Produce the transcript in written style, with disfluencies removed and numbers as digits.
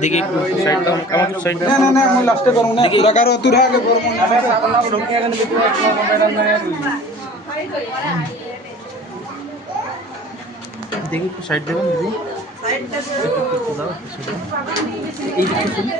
দেখি একটু সাইড দাও, আমার সাইড দাও। না না মই লাস্টে করব না তুরা কারো তুরা আগে করব না দেখি একটু সাইড দেবেন দিদি। একটু দাও, একটু সাইড দাও। এই দিকটা শুনি।